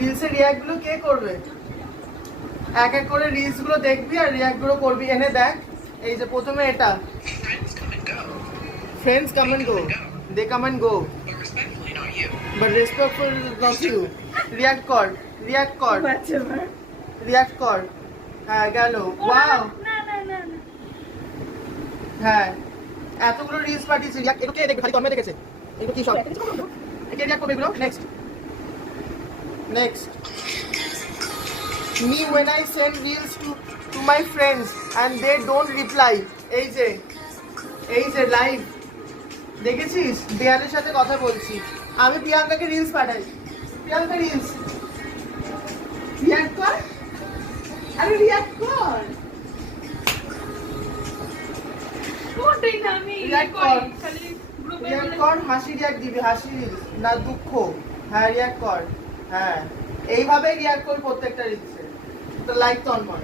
রিলসের রিয়াক্ট গুলো কে করবে? এক এক করে রিলস গুলো দেখবি আর রিয়াক্ট গুলো করবি। এনে দেখ, এই যে প্রথমে এটা, friends come and go, they come and go, but respectful not you. React কর, রিয়াক্ট কর, রিয়াক্ট কর। হ্যাঁ গেল। ওয়াও, হ্যাঁ এতগুলো রিলস পাঠিয়েছি। এগুলো কে দেখবে? খালি কমে দেখেছে। এগুলো কি সব? কে রিয়াক্ট করবে এগুলো? Next, next. Me when I send reels to my friends and they don't reply. এই যে লাইভ দেখেছিস? দেয়ালের সাথে কথা বলছি। আমি প্রিয়াঙ্কাকে রিলস পাঠাই। প্রিয়াঙ্কা রিলস রিয়াক্ট কর, আরে রিয়াক্ট কর, রিয়াক্ট কর, রিয়াক্ট কর। হাসি রিয়াক্ট দিবি, হাসি না দুঃখ। হ্যাঁ রিয়াক্ট কর। হ্যাঁ এইভাবেই রিয়াক্ট কর প্রত্যেকটা রিলসে। তো লাইক তো অন কর।